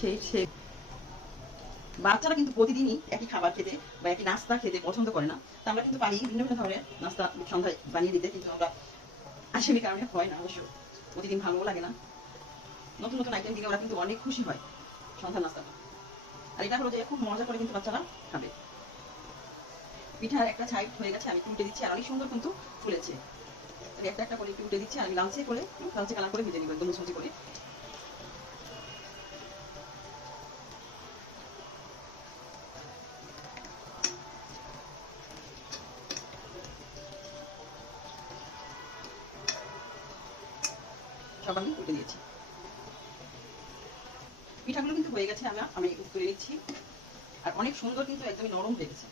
সেই সেই বাচ্চারা কিন্তু প্রতিদিনই একই খাবার খেতে বা একই নাস্তা খেতে পছন্দ করে না। তো আমরা কিন্তু পারি ভিন্ন ভিন্ন ধরনের নাস্তা সন্ধ্যায় বানিয়ে দিতে, কিন্তু আমরা আসলে কারণে হয় না অবশ্য, প্রতিদিন ভালো লাগে না। নতুন নতুন আইটেম দিলে ওরা কিন্তু অনেক খুশি হয় সন্ধ্যা নাস্তাটা। আর এটা হলো যে খুব মজা করে কিন্তু বাচ্চারা খাবে। পিঠার একটা সাইড হয়ে গেছে, আমি উল্টে দিচ্ছি, আর অনেক সুন্দর কিন্তু ফুলেছে। একটা একটা করে একটু উল্টে দিচ্ছি, আমি লালচে করে লালচে কালার করে ভেজে নিব একদম মুচমুচে করে। সব আমি উল্টে দিয়েছি। পিঠাগুলো কিন্তু হয়ে গেছে, আমি তুলে নিচ্ছি। আর অনেক সুন্দর কিন্তু একদমই নরম হয়ে গেছে।